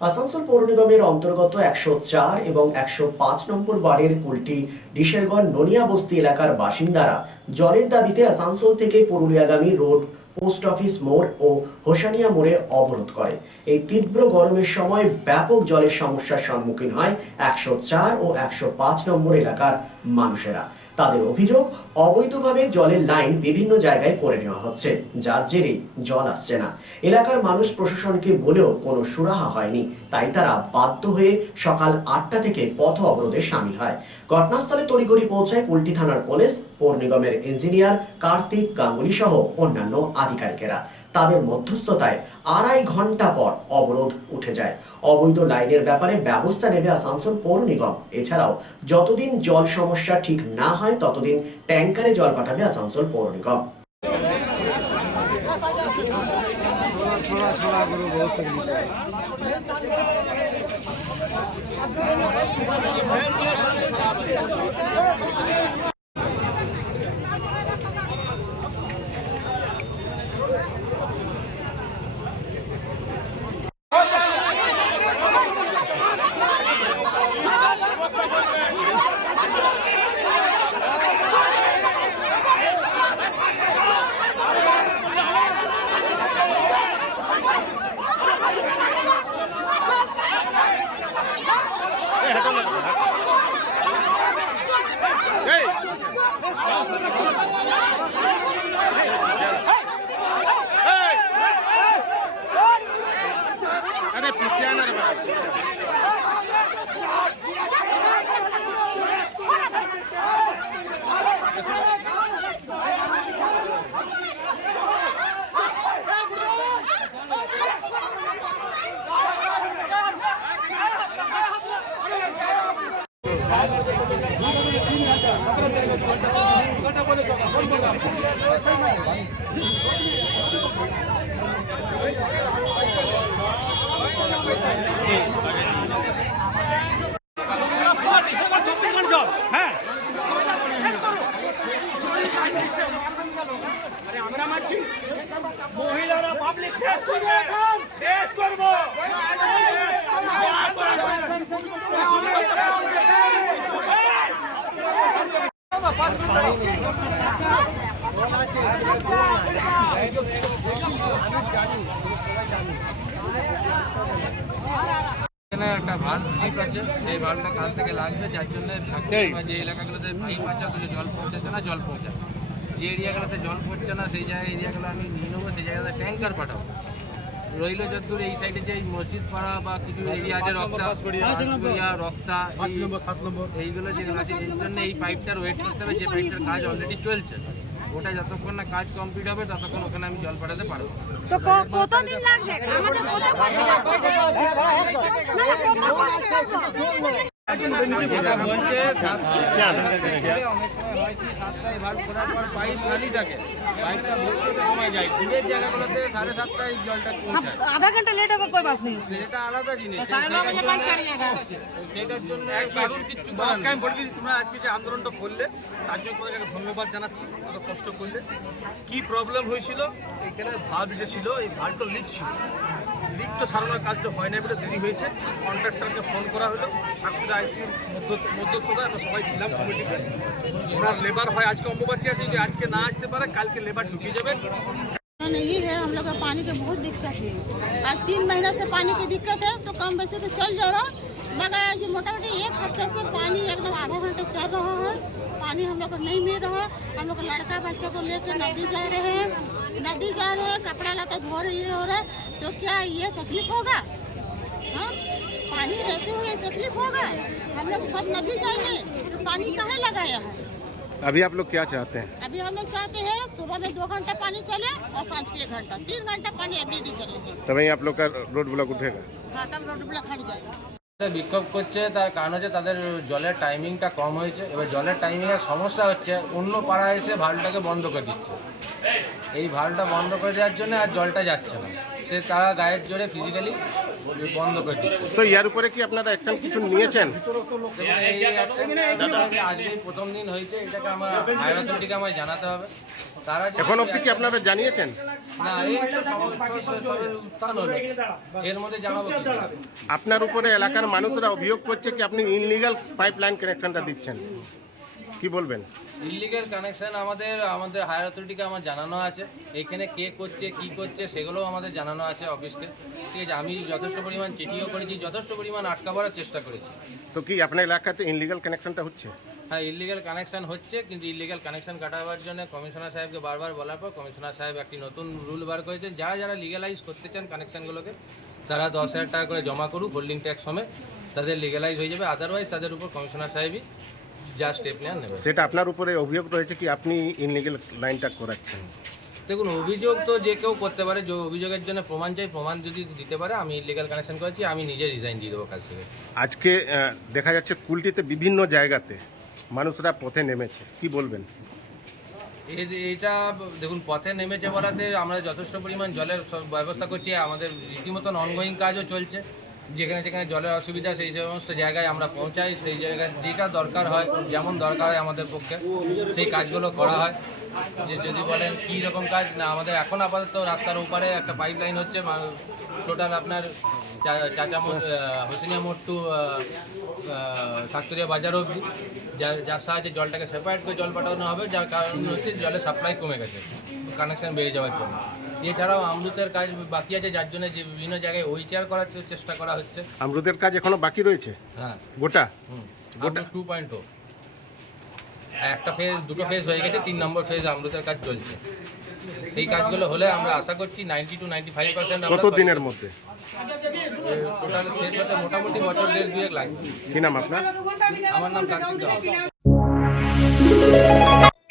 আসানসোল পৌর নিগমের অন্তর্গত একশো চার এবং একশো পাঁচ নম্বর বাড়ির কুলটি ডিশেরগঞ্জ ননিয়া বস্তি এলাকার বাসিন্দারা জলের দাবিতে আসানসোল থেকে পুরুলিয়াগামী রোড পোস্ট অফিস মোড় ও হোসানিয়া মোড়ে অবরোধ করে। এই তীব্র গরমের সময় ব্যাপক জলের সমস্যার সম্মুখীন হয় একশো চার ও একশো পাঁচ নম্বর এলাকার মানুষেরা। তাদের অভিযোগ, অবৈধভাবে জলের লাইন বিভিন্ন জায়গায় করে নেওয়া হচ্ছে, যার জেরে জল আসছে না। এলাকার মানুষ প্রশাসনকে বলেও কোনো সুরাহা হয়নি, তাই তারা বাধ্য হয়ে সকাল আটটা থেকে পথ অবরোধে সামিল হয়। ঘটনাস্থলে তড়িঘড়ি পৌঁছায় কুলটি থানার পুলিশ, পৌর নিগমের ইঞ্জিনিয়ার কার্তিক গাঙ্গুলি সহ অন্যান্য আধিকারিকেরা তাদের মধ্যস্থতায় আড়াই ঘণ্টা পর অবরোধ উঠে যায়। অবৈধ লাইনের ব্যাপারে ব্যবস্থা নেবে আসানসোল পৌর নিগম। এছাড়াও যতদিন জল সমস্যা ঠিক না হয়, ততদিন ট্যাঙ্কারে জল পাঠাবে আসানসোল পৌর নিগম। अरे হ্যাঁ মহিলারা পাবলিক দেশ করবে এখন দেশ করব এখানে একটা ভালো স্লিপ আছে সেই ভালটা কাল থেকে লাগবে যার জন্য যে এলাকাগুলোতে পাইপ আছে অথচ জল পৌঁছাচ্ছে না জল পৌঁছায়। যে এরিয়াগুলোতে জল পড়ছে না সেই জায়গায় এরিয়াগুলো আমি নিয়ে নেব সেই জায়গাতে ট্যাঙ্কার পাঠাবো। রইল যতদূর এই সাইডে যে মসজিদ পাড়া বা কিছু এরিয়া আছে রক্তা রক্তা এই- এইগুলো যেগুলো আছে এর জন্য এই পাইপটার ওয়েট করতে হবে যে পাইপটার কাজ অলরেডি চলছে। ওটা যতক্ষণ না কাজ কমপ্লিট হবে ততক্ষণ ওখানে আমি জল পাঠাতে পারব তো কতদিন লাগবে? আমাদের কত লাগবে? যেটা বলছে সাতটা অনেক সময় হয় কি সাতটায় ভাগ করার পর পাইপ খালি থাকে। সাড়ে সাতটায় আধা ঘণ্টা আলাদা জিনিস। আজকে যে আন্দোলনটা করলে তার জন্য ধন্যবাদ জানাচ্ছি। অত কষ্ট করলে। কি প্রবলেম হয়েছিল? এখানে ভাল্ব যে ছিল এই লিক ছিল। লিক তো সারানোর কাজটা হয় না বলে দেরি হয়েছে। কন্ট্রাক্টরকে ফোন করা হলো। সাতটা আইসির মধ্যস্থতা আমরা সবাই ছিলাম কমিটিতে ওনার লেবার হয় আজকে অম্বুবাচী আছে যদি আজকে না আসতে পারে কালকে লেবার ঢুকে যাবে नहीं है हम लोग को पानी की बहुत दिक्कत है आज तीन महीना से पानी की दिक्कत है तो कम वैसे तो चल जा रहा मगर आज मोटा मोटी एक हफ्ते से पानी एकदम आधा घंटे चल रहा है पानी हम लोग को नहीं मिल रहा है हम लोग लड़का बच्चों को लेकर नदी जा रहे हैं नदी जा रहे हैं कपड़ा लता धो रहे ये हो रहा है तो क्या ये तकलीफ होगा हाँ पानी रहते हुए तकलीफ होगा हम लोग सब नदी जाएंगे तो पानी कहाँ लगाया है अभी आप लोग क्या चाहते हैं अभी हम लोग चाहते हैं सुबह में दो घंटा पानी चले और सांझ के एक घंटा तीन घंटा पानी एवरीडे चले जाए तभी आप लोग का रोड ब्लॉक उठेगा हाँ तब रोड ब्लॉक हट जाए তারা বিক্ষোভ করছে তার কারণ হচ্ছে তাদের জলের টাইমিংটা কম হয়েছে এবার জলের টাইমিংয়ের সমস্যা হচ্ছে অন্য পাড়ায় এসে ভালটাকে বন্ধ করে দিচ্ছে এই ভালটা বন্ধ করে দেওয়ার জন্য আর জলটা যাচ্ছে না সে তারা গায়ের জোরে ফিজিক্যালি বন্ধ করে দিচ্ছে। তো ইয়ার উপরে কি আপনারা অ্যাকশন কিছু নিয়েছেন? এই action আজকেই প্রথম দিন হয়েছে এটাকে আমার হায়ার অথরিটিকে আমায় জানাতে হবে। তারা যদি- এখন অবধি কি আপনারা জানিয়েছেন? না এই তো সব- সব- সবের উত্থান হলো। এর মধ্যে জানাব কি করে? আপনার উপরে এলাকার মানুষরা অভিযোগ করছে কি আপনি ইনলিগাল পাইপ লাইন কানেকশনটা দিচ্ছেন। কি বলবেন? ইলিগেল কানেকশন আমাদের আমাদের হায়ার অথরিটিকে আমার জানানো আছে। এখানে কে করছে কি করছে সেগুলোও আমাদের জানানো আছে অফিসকে ঠিক আছে আমি যথেষ্ট পরিমাণ চিঠিও করেছি যথেষ্ট পরিমাণ আটকাবার চেষ্টা করেছি। তো কি আপনার এলাকাতে ইনলিগাল কানেকশনটা হচ্ছে? হ্যাঁ ইলিগাল কানেকশন হচ্ছে কিন্তু ইলিগাল কানেকশন কাটাবার জন্য কমিশনার সাহেবকে বারবার বলার পর কমিশনার সাহেব একটি নতুন রুল বার করেছেন। যারা যারা লিগালাইজ করতে চান কানেকশনগুলোকে তারা দশ হাজার টাকা করে জমা করুক হোল্ডিং ট্যাক্স সমেত তাদের লিগালাইজ হয়ে যাবে। আদারওয়াইজ তাদের উপর কমিশনার সাহেবই যা স্টেপ সেটা আপনার উপরে অভিযোগ রয়েছে কি আপনি ইনলিগাল লাইনটা করাচ্ছেন? দেখুন অভিযোগ তো যে কেউ করতে পারে যে অভিযোগের জন্য প্রমাণ চাই প্রমাণ যদি দিতে পারে আমি ইলিগাল কানেকশন করেছি আমি নিজে রিজাইন দিয়ে দেবো কাজ থেকে। আজকে আহ, দেখা যাচ্ছে কুলটিতে বিভিন্ন জায়গাতে মানুষরা পথে নেমেছে। কি বলবেন? এটা দেখুন পথে নেমেছে বলাতে আমরা যথেষ্ট পরিমাণ জলের সব ব্যবস্থা করছি আমাদের রীতিমতন অনগোয়িং কাজও চলছে। যেখানে যেখানে জলের অসুবিধা, সেই সমস্ত জায়গায় আমরা পৌঁছাই। সেই জায়গায় যেটা দরকার হয়, যেমন দরকার হয় আমাদের পক্ষে, সেই কাজগুলো করা হয়। যে যদি বলেন কী রকম কাজ, না, আমাদের এখন আপাতত রাস্তার ওপারে একটা পাইপ লাইন হচ্ছে টোটাল আপনার চাচা হোসেনিয়া মোড় টু বাজার অবধি। যার সাহায্যে জলটাকে সেপারেট করে জল পাঠানো হবে, যার কারণ হচ্ছে জলের সাপ্লাই কমে গেছে কানেকশন বেড়ে যাওয়ার জন্য। এছাড়াও আমরুতের কাজ বাকি আছে যার জন্য যে বিভিন্ন জায়গায় হুইল করার চেষ্টা করা হচ্ছে। আমরুদের কাজ এখনও বাকি রয়েছে? হ্যাঁ। গোটা? হুম। গোটা? টু পয়েন্ট একটা ফেজ দুটো ফেজ হয়ে গেছে তিন নম্বর ফেজ আমরুতের কাজ চলছে। এই কাজগুলো হলে আমরা আশা করছি ninety two ninety five percent কত দিনের মধ্যে? টোটাল শেষ হতে মোটামুটি বছর দেড় দুয়েক লাগবে। কি নাম আপনার? আমার নাম Kartik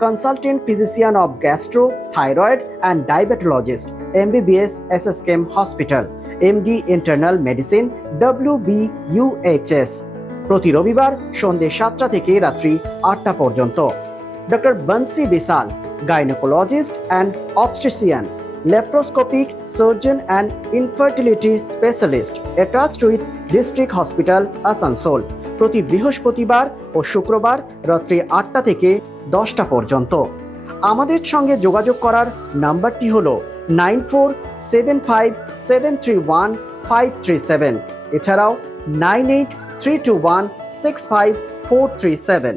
consultant physician of gastro, thyroid and diabetologist, MBBS SSKM Hospital, MD Internal Medicine, WBUHS প্রতি রবিবার সন্ধে সাতটা থেকে রাত্রি আটটা পর্যন্ত। Doctor Bansi Vishal gynaecologist and obstetrician laparoscopic surgeon and infertility specialist attached with district hospital Asansol প্রতি বৃহস্পতিবার ও শুক্রবার রাত্রি আটটা থেকে দশটা পর্যন্ত। আমাদের সঙ্গে যোগাযোগ করার নাম্বারটি হল nine four seven five seven three one five three seven. এছাড়াও nine eight three two one six five four three seven.